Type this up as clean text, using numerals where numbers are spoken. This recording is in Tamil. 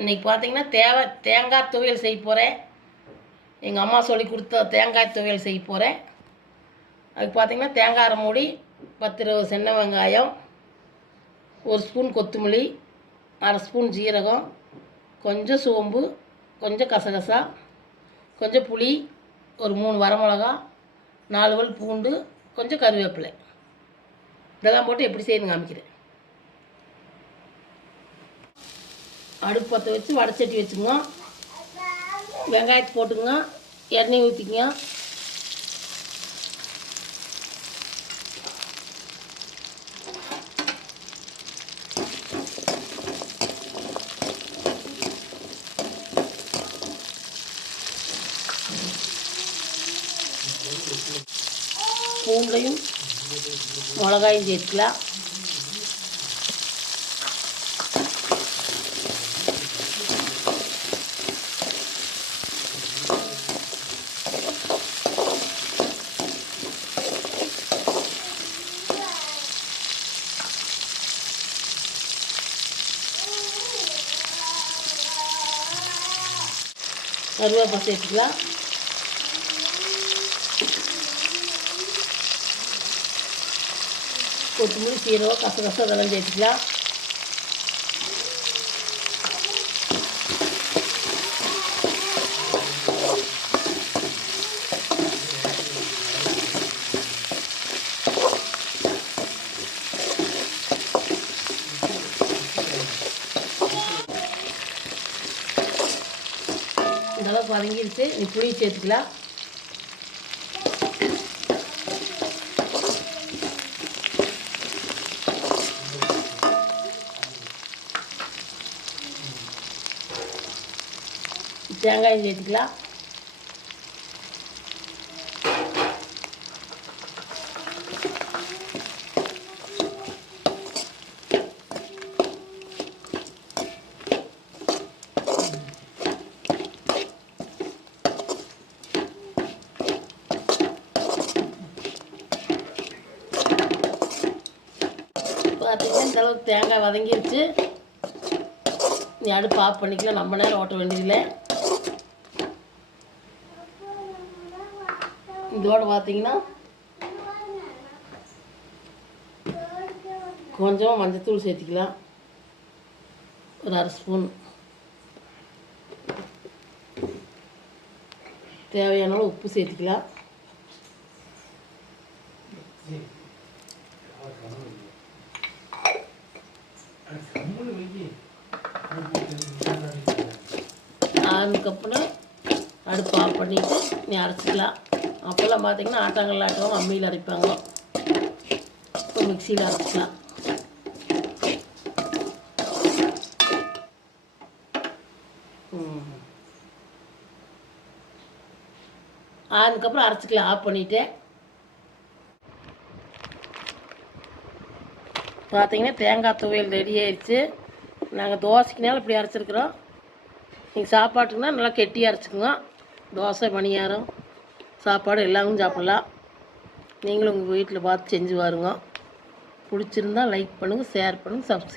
இன்றைக்கி பார்த்தீங்கன்னா தேங்காய் துவையல் செய்ய போகிறேன். எங்கள் அம்மா சொல்லி கொடுத்த தேங்காய் துவையல் செய்ய போகிறேன். அதுக்கு பார்த்தீங்கன்னா தேங்காய் அரை மூடி, 10-20 சின்ன வெங்காயம், 1 ஸ்பூன் கொத்தமல்லி, அரை ஸ்பூன் ஜீரகம், கொஞ்சம் சோம்பு, கொஞ்சம் கசகசா, கொஞ்சம் புளி, ஒரு 3 வரமிளகா, 4 பல் பூண்டு, கொஞ்சம் கருவேப்பிலை. இதெல்லாம் போட்டு எப்படி செய்யணும்னு காமிக்கிறேன். அடுப்பு பற்ற வச்சு வடைச்சட்டி வச்சுங்க. வெங்காயத்தை போட்டுங்க, எண்ணெய் ஊற்றிங்க. பூண்டையும் மிளகாயும் சேர்த்துக்கலாம். கருவேப்பிலை சேர்த்துக்கலாம். கொத்தமல்லி, சீரகம், கசகசா இதெல்லாம் சேர்த்துக்கலாம். இதெல்லாம் வதங்கிடுச்சு. நீ புளி சேர்த்துக்கலாம். தேங்காயும் சேர்த்துக்கலாம். பார்த்தீங்கன்னா இந்த அளவுக்கு தேங்காய் வதங்கிருச்சு. நீ அடுப்பு ஆஃப் பண்ணிக்கலாம். நம்ம நேரம் ஓட்ட வேண்டியதில்லை. இதோடு பார்த்தீங்கன்னா கொஞ்சம் மஞ்சத்தூள் சேர்த்துக்கலாம். ஒரு அரை ஸ்பூன். தேவையான அளவு உப்பு சேர்த்துக்கலாம். அதுக்கப்புறம் அடுப்பு ஆஃப் பண்ணிவிட்டு நீ அரைச்சிக்கலாம். அப்போல்லாம் பார்த்தீங்கன்னா ஆட்டாங்கல்ல ஆட்டுவாங்க, அம்மியில் அரைப்பாங்க. இப்போ மிக்சியில் அரைச்சிக்கலாம். அதுக்கப்புறம் அரைச்சிக்கலாம். ஆஃப் பண்ணிவிட்டு பார்த்தீங்கன்னா தேங்காய் துவையல் ரெடி ஆயிடுச்சு. நாங்கள் தோசைக்குனாலும் இப்படி அரைச்சிருக்குறோம். நீங்கள் சாப்பாட்டுக்குன்னா நல்லா கெட்டியாக அரைச்சிக்கோங்க. தோசை, பணியாரம், சாப்பாடு எல்லாமே சாப்பிட்லாம். நீங்களும் உங்கள் வீட்டில் பார்த்து செஞ்சு பாருங்க. பிடிச்சிருந்தா லைக் பண்ணுங்கள், ஷேர் பண்ணுங்கள், சப்ஸ்கிரைப்